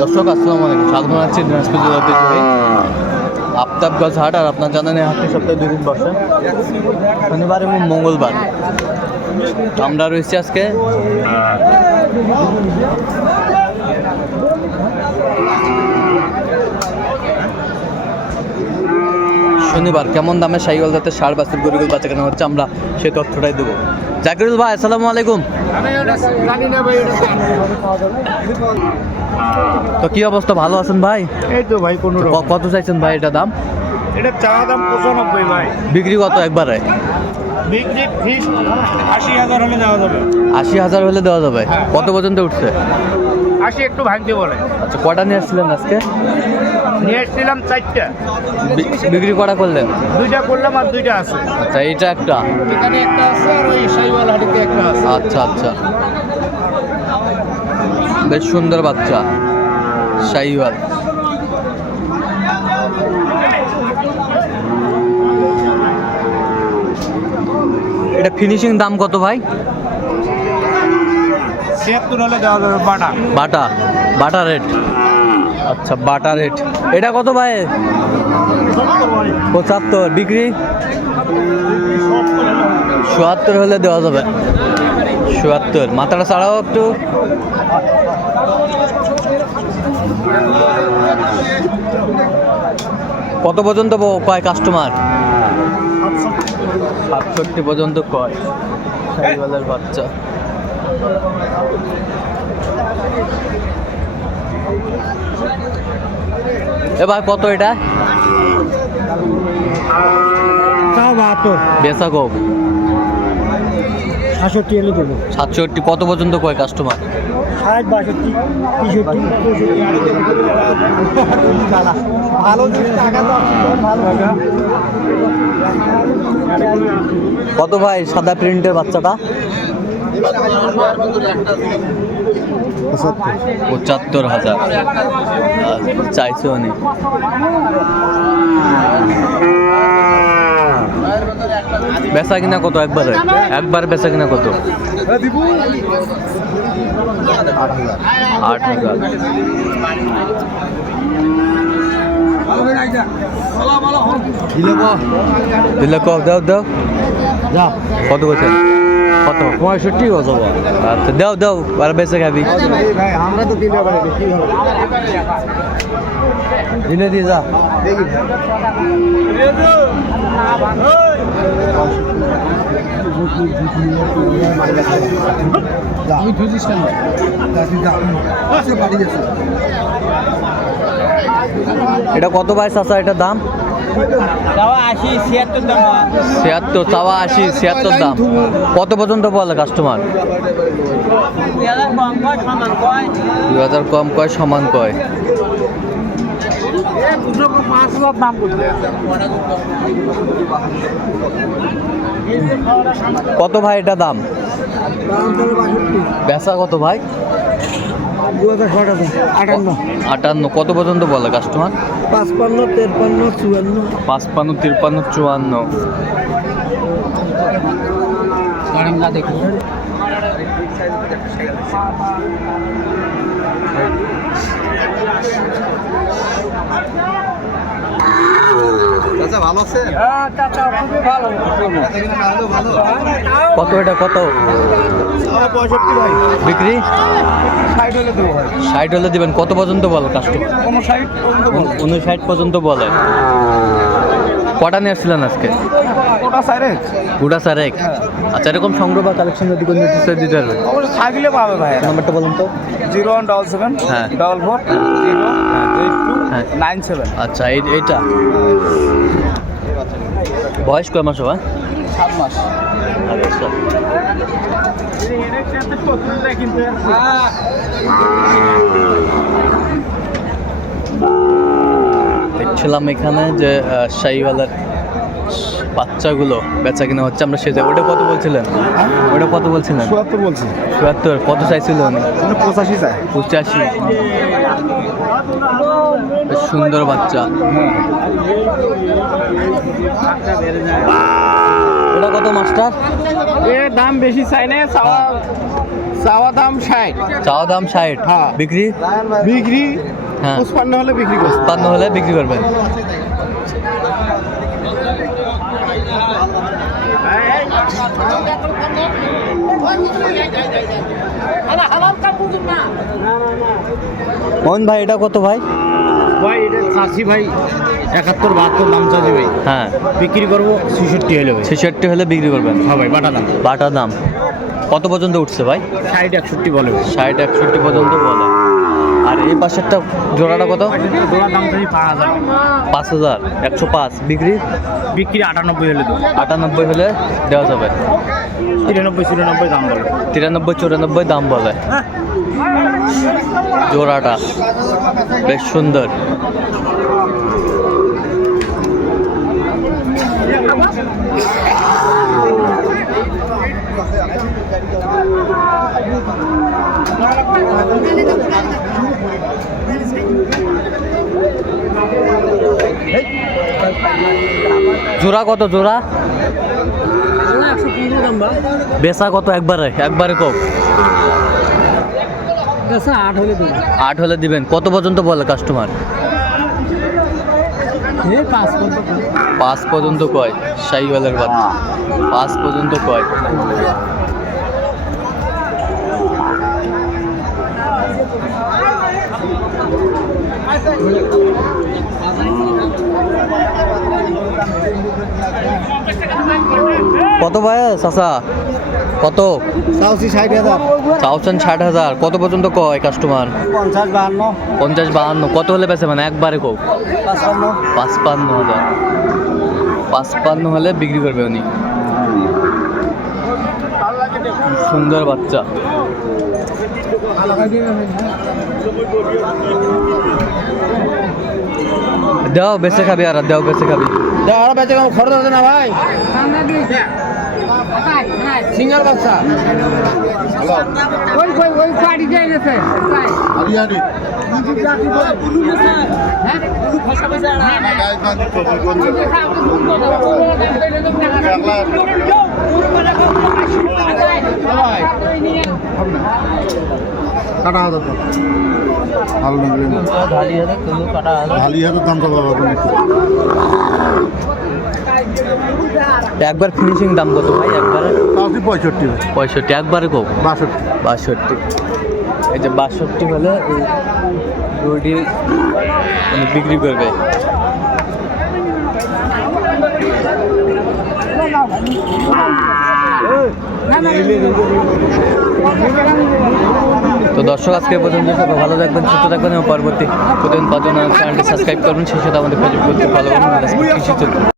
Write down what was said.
দর্শক, আসসালাম আলাইকুম। স্বাগত আছি দিনাজপুর আফতাবগঞ্জ হাট আর আপনার জানেন আপনি সপ্তাহে দুদিন বসে। শনিবার এবং মঙ্গলবার। আমরা রয়েছি আজকে শনিবার কেমন দামে সাইকেল যাতে সার বাছুর গরিগুল বাচ্চা কেনা হচ্ছে আমরা সেই তথ্যটাই দেবো। জাকিরুল ভাই আসসালামু আলাইকুম। তো কি অবস্থা ভালো আছেন ভাই? এই তো ভাই কোনো কত চাইছেন ভাই এটা দাম? এটা চা দাম পঁচানব্বই ভাই। বিক্রি কত একবারে? বিক্রি আশি হাজার হলে দেওয়া যাবে। আশি হাজার হলে দেওয়া যাবে? কত পর্যন্ত উঠছে? আশি একটু ভাঙতে বলে। আচ্ছা কটা নিয়ে আসছিলেন আজকে? নিয়ে এসেছিলাম চারটা। বিক্রি কটা করলেন? দুইটা করলাম আর দুইটা আছে। আচ্ছা এইটা একটা? এখানে একটা আছে আর ওই সাইওয়াল হাটিতে একটা আছে। আচ্ছা আচ্ছা। বেশ সুন্দর বাচ্চা শাহিওয়াল এটা ফিনিশিং দাম কত ভাই? ছিয়াত্তর হলে দেওয়া যাবে বাটা। বাটা? বাটা রেট আচ্ছা বাটা রেট এটা কত ভাই? পঁচাত্তর। বিক্রি? চুয়াত্তর হলে দেওয়া যাবে। চুয়াত্তর মাথাটা ছাড়াও একটু। কত পর্যন্ত কয় কাস্টমার সাতষট্টি পর্যন্ত কয়। বাচ্চা। এবার কত এটা? বেচা কম। সাতষট্টি হলে দেবো। সাতষট্টি কত পর্যন্ত কয় কাস্টমার ষাট বাষট্টি তেষট্টি ভালো কত ভাই সাদা প্রিন্টের বাচ্চাটা? পঁচাত্তর হাজার। চাইছে উনি বেচা কিনা কত? একবার। একবার বেচা কিনা কত? আট হাজার। দিলে কব দাও যা কত বলছেন? কত? পঁয়ষট্টি হয়ে আচ্ছা দাও দাও আর বেঁচে খাবি। আমরা তো দিলে পারি কি দিনে দিয়ে যা। আমি বুঝিস কেন? এটা কত ভাই চাচা এটার দাম? ছিয়াত্তর চাওয়া আশি ছিয়াত্তর দাম। কত পর্যন্ত বলে কাস্টমার দুই হাজার কম কয় সমান কয়? কত ভাই এটা দাম? বেচা কত ভাই? দু আটান্ন। আটান্ন। কত পর্যন্ত বলে কাস্টমার পাঁচপান্ন তেরপান্ন চুয়ান্ন। পাঁচপান্ন তিরপান্ন চুয়ান্ন। দেখুন হ্যাঁ, কত এটা কত? পঁয়ষট্টি ভাই। বিক্রি? ষাট হলে দেবো ষাট হলে দিবেন। কত পর্যন্ত বলে কাস্টমার উনষাট পর্যন্ত বলে। কটা নিয়ে আসছিলেন আজকে? গোটা স্যার আচ্ছা এরকম সংগ্রহ বা কালেকশন যদি কোনো নির্দিষ্ট দিতে পারবে? থাকলে পাবে ভাই। নাম্বারটা বলুন তো। জিরো ওয়ান ডবল সেভেন হ্যাঁ। Double four zero eight two হ্যাঁ। Nine seven. আচ্ছা এই এইটা? বয়স কয় মাস হবে সাত মাস। আচ্ছা। দেখছিলাম এখানে যে শাহিওয়ালার বাচ্চাগুলো বেচা কিনা হচ্ছে আমরা সেটা ওটা কত বলছিলেন? ওটা কত বলছিলেন? চুয়াত্তর বলছি। চুয়াত্তর কত চাইছিল উনি? পঁচাশি চাই পঁচাশি। বেশ সুন্দর বাচ্চা। ওটা কত মাস্টার? এ দাম বেশি চাই না চাওয়া চাওয়া দাম ষাট। চাওয়া দাম ষাট। হ্যাঁ। বিক্রি? বিক্রি হ্যাঁ। হলে বিক্রি উৎপান্ন হলে বিক্রি করবেন। মোহন ভাই এটা কত ভাই? ভাই এটা খাসি ভাই একাত্তর বাহাত্তর দাম চাচ্ছি ভাই। হ্যাঁ। বিক্রি করব ছেষট্টি হলে ছেষট্টি হলে বিক্রি করবেন? হ্যাঁ ভাই বাটা দাম। বাটার দাম। কত পর্যন্ত উঠছে ভাই? ষাট একষট্টি বলে ষাট একষট্টি পর্যন্ত বলে। আর এই পাশেরটা জোড়াটা কত? দাম পাঁচ হাজার। পাঁচ হাজার একশো পাঁচ। বিক্রি? বিক্রি আটানব্বই হলে তো আটানব্বই হলে দেওয়া যাবে। তিরানব্বই চুরানব্বই দাম বলে। তিরানব্বই চুরানব্বই দাম বলে। জোড়াটা বেশ সুন্দর। জোড়া কত জোড়া? বেচা কত একবারে? একবারে কম। আট হলে দিবেন। কত পর্যন্ত বলে কাস্টমার পাঁচ পর্যন্ত। কয়? শাহিওয়ালের বাচ্চা পাঁচ পর্যন্ত কয়? কত ভাই চাচা? কত? চাওছি ষাট হাজার। ষাট হাজার। কত পর্যন্ত কয় কাস্টমার পঞ্চাশ বাহান্ন। পঞ্চাশ বাহান্ন। কত হলে বেছে মানে? একবারে কো পাঁচপান্ন হাজার। পাঁচপান্ন হলে বিক্রি করবে উনি। সুন্দর বাচ্চা। দেও বেঁচে খাবি আর দেও বেঁচে খাবি। আরও বেঁচে কম খরচ আছে না ভাই। সিঙ্গার বাচ্চা। ওই ওই ওই গাড়ি যাই না স্যার কাটা হাজার দাম ভালো লাগবে না হালি হাজার দাম তো। বাবা একবার ফিনিশিং দাম কত ভাই? একবারে? পঁয়ষট্টি। পঁয়ষট্টি একবারে কো বাষট্টি। বাষট্টি। এই যে বাষট্টি হলে গরুটি মানে বিক্রি করবে। তো দর্শক, আজকে পর্যন্ত সবাই ভালো থাকবেন, সুস্থ থাকবেন এবং পরবর্তী প্রতিদিন পাঁচজন চ্যানেলটি সাবস্ক্রাইব করবেন। সেই সাথে আমাদের ফেসবুক ফলো চলবে